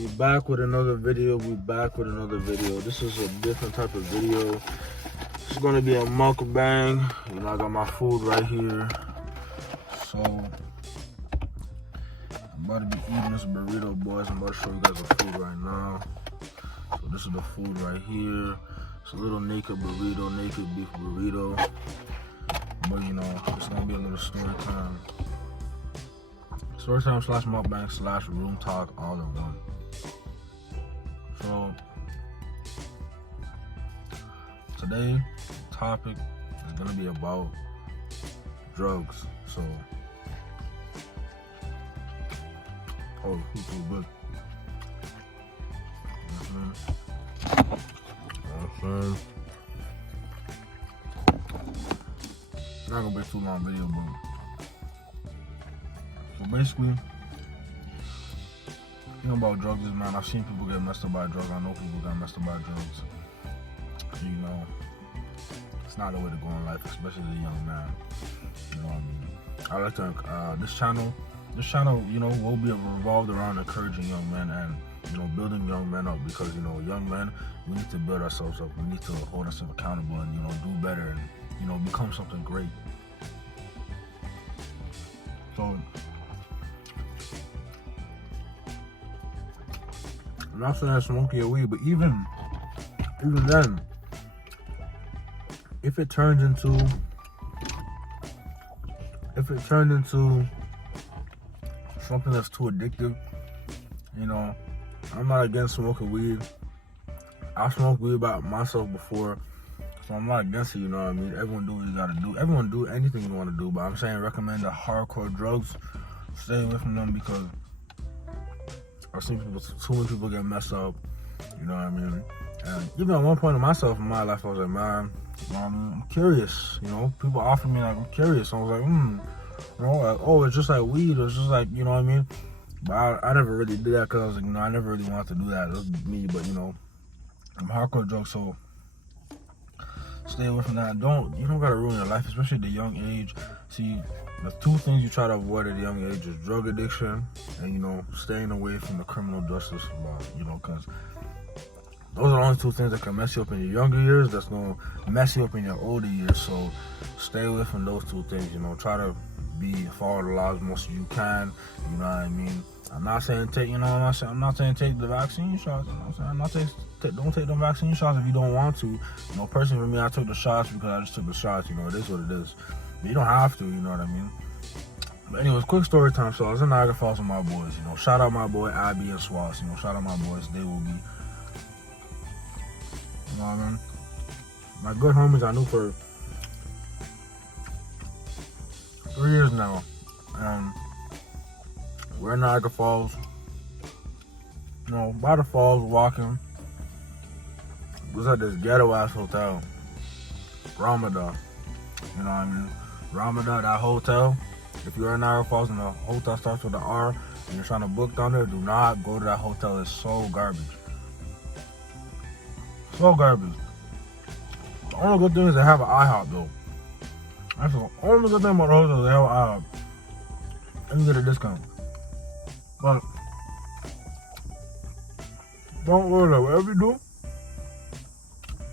We back with another video. This is a different type of video. It's gonna be a mukbang. You know, I got my food right here. So I'm about to be eating this burrito, boys. I'm about to show you guys the food right now. So this is the food right here. It's a little naked burrito, naked beef burrito. But you know, it's gonna be a little story time. Story time / mukbang / room talk all in one. So today topic is gonna be about drugs. So oh, food so good. Not gonna be too long video, but so basically, you know about drugs is, man, I've seen people get messed up by drugs. I know people got messed up by drugs. You know, it's not the way to go in life, especially as a young man. You know what I mean? I like to, this channel, you know, will be revolved around encouraging young men and, you know, building young men up, because, you know, young men, we need to build ourselves up. We need to hold ourselves accountable and, you know, do better and, you know, become something great. So, I'm not saying smoking weed, but even then, if it turned into something that's too addictive, you know, I'm not against smoking weed. I smoked weed by myself before, so I'm not against it, you know what I mean? Everyone do what you gotta do. Everyone do anything you wanna do, but I'm saying recommend the hardcore drugs. Stay away from them, because I've seen too many people get messed up, you know what I mean? And even at one point in my life, I was like, man, I'm curious, you know? People offer me, like, I'm curious. I was like, you know, like, oh, it's just like weed, or it's just like, you know what I mean? But I never really did that, because I was like, you know, I never really wanted to do that. It was me, but, you know, I'm hardcore drugs, so stay away from that. You don't gotta ruin your life, especially at a young age. See, the two things you try to avoid at a young age is drug addiction and, you know, staying away from the criminal justice law, you know, because those are the only two things that can mess you up in your younger years, that's going to mess you up in your older years. So stay away from those two things, you know. Try to follow the laws most you can, you know what I mean? I'm not saying take the vaccine shots, you know what I'm saying? Don't take the vaccine shots if you don't want to. You know, personally for me, I took the shots because I just took the shots, you know, it is what it is. But you don't have to, you know what I mean? But anyways, quick story time. So I was in Niagara Falls with my boys, you know. Shout out my boy Abby and Swas, you know, shout out my boys. They will be, you know what I mean? My good homies I knew for 3 years now. And we're in Niagara Falls, you know, by the falls, walking. It was at this ghetto ass hotel, Ramada. You know what I mean? Ramada, that hotel. If you're in Niagara Falls and the hotel starts with an R and you're trying to book down there, do not go to that hotel. It's so garbage. So garbage. The only good thing is they have an IHOP though. That's the only good thing about the hotel, they have an IHOP. And you get a discount. But don't go there. Whatever you do,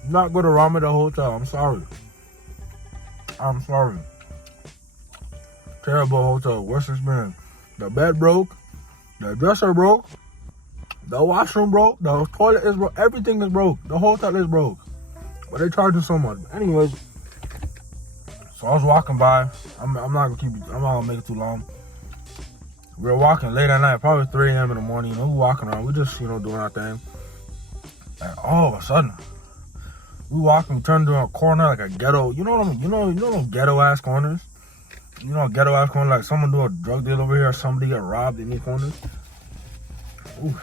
not go to Ramada Hotel. I'm sorry. Terrible hotel. Worst experience. The bed broke. The dresser broke. The washroom broke. The toilet is broke. Everything is broke. The hotel is broke. But they charge you so much. But anyways, so I was walking by. I'm not gonna make it too long. We were walking late at night, probably 3 a.m. in the morning. You know, we walking around. We just, you know, doing our thing. And all of a sudden, we turn into a corner like a ghetto. You know what I mean? You know those ghetto ass corners. You know, a ghetto ass corner, like someone do a drug deal over here, or somebody get robbed in these corners. Ooh,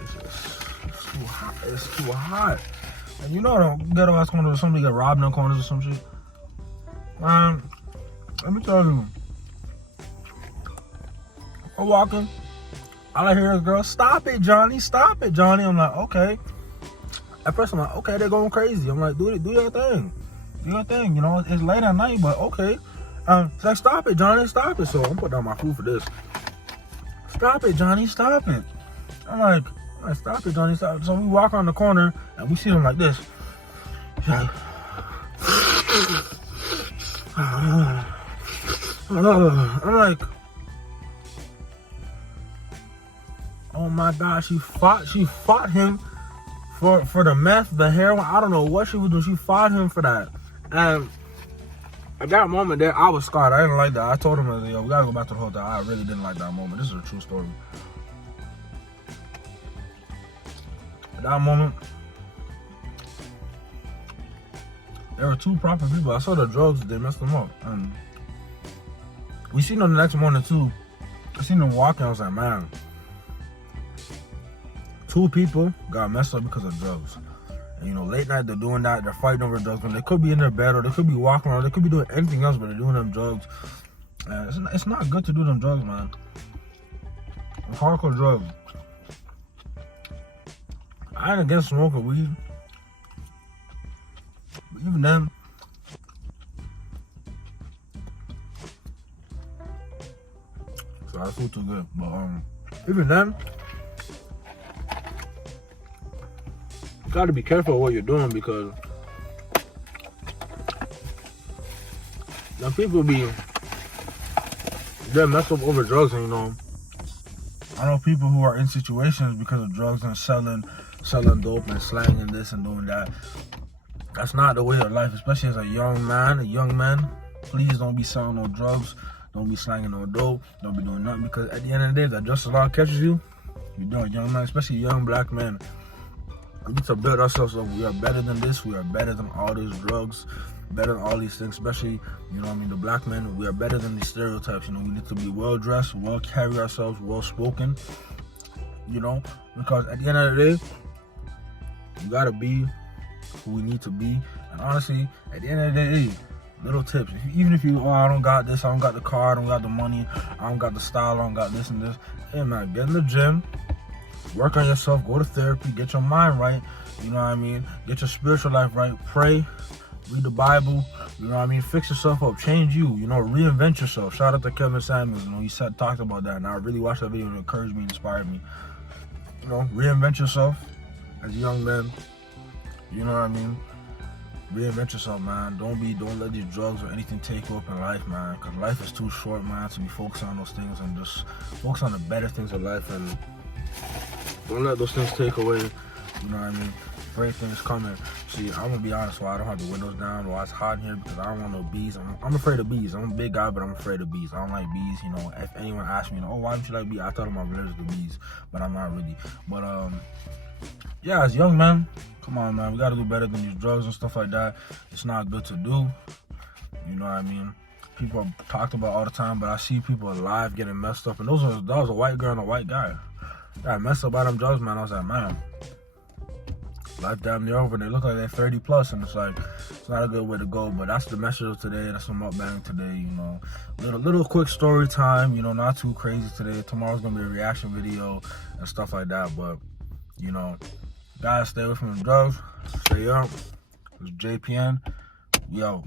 it's too hot. It's too hot. And you know the ghetto ass corner, somebody get robbed in the corners or some shit. Man, let me tell you. I'm walking. All I hear is, girl, stop it, Johnny. Stop it, Johnny. I'm like, okay. At first, I'm like, okay, they're going crazy. I'm like, do your thing. Do your thing. You know, it's late at night, but okay. It's like, stop it, Johnny, stop it. So I'm putting down my food for this. Stop it, Johnny, stop it. I'm like, I'm like, stop it, Johnny, stop. So we walk around the corner and we see him like this. He's like, I'm like, oh my God, she fought him for the meth, the heroin. I don't know what she was doing. She fought him for that. And at that moment there, I was scarred. I didn't like that. I told him, yo, we gotta go back to the hotel. I really didn't like that moment. This is a true story. At that moment, there were two proper people. I saw the drugs, they messed them up. And we seen them the next morning too. I seen them walking, I was like, man, two people got messed up because of drugs. And, you know, late night they're doing that, they're fighting over drugs. And they could be in their bed, or they could be walking around, they could be doing anything else, but they're doing them drugs. And it's not good to do them drugs, man. Hardcore drugs. I ain't against smoking weed, but even then, so I feel too good. But even then, you gotta be careful of what you're doing, because now people they're messed up over drugs. And you know, I know people who are in situations because of drugs and selling dope and slanging this and doing that. That's not the way of life, especially as a young man. Please don't be selling no drugs, don't be slanging no dope, don't be doing nothing, because at the end of the day, that justice law catches you, you're doing, young man, especially young black men. We need to build ourselves up. We are better than this. We are better than all these drugs, better than all these things, especially, you know what I mean, the black men. We are better than these stereotypes. You know, we need to be well dressed, well carry ourselves, well spoken, you know, because at the end of the day, you gotta be who we need to be. And honestly, at the end of the day, hey, little tips. Even if you, I don't got this, I don't got the car, I don't got the money, I don't got the style, I don't got this and this. Hey man, get in the gym, work on yourself, go to therapy, get your mind right, you know what I mean? Get your spiritual life right, pray, read the Bible, you know what I mean? Fix yourself up, change you, you know, reinvent yourself. Shout out to Kevin Samuels, you know, he talked about that, and I really watched that video and it encouraged me, inspired me. You know, reinvent yourself as a young man, you know what I mean? Reinvent yourself, man. Don't let these drugs or anything take you up in life, man, because life is too short, man, to be focusing on those things, and just focus on the better things of life, and don't let those things take away, you know what I mean? Great things coming. See, I'm gonna be honest, why I don't have the windows down, why it's hot in here, because I don't want no bees. I'm afraid of bees. I'm a big guy, but I'm afraid of bees. I don't like bees, you know. If anyone asks me, you know, oh, why don't you like bees? I thought I'm allergic to bees, but I'm not really. But yeah, as young men, come on, man, we gotta do better than these drugs and stuff like that. It's not good to do, you know what I mean? People are talked about all the time, but I see people alive getting messed up, and that was a white girl and a white guy. Got messed up by them drugs, man. I was like, man, life damn near over. They look like they're 30 plus, and it's like, it's not a good way to go. But that's the message of today. That's some Mukbang today, you know. Little quick story time, you know, not too crazy today. Tomorrow's gonna be a reaction video and stuff like that. But, you know, guys, stay away from the drugs. Stay up. It's JPN. Yo.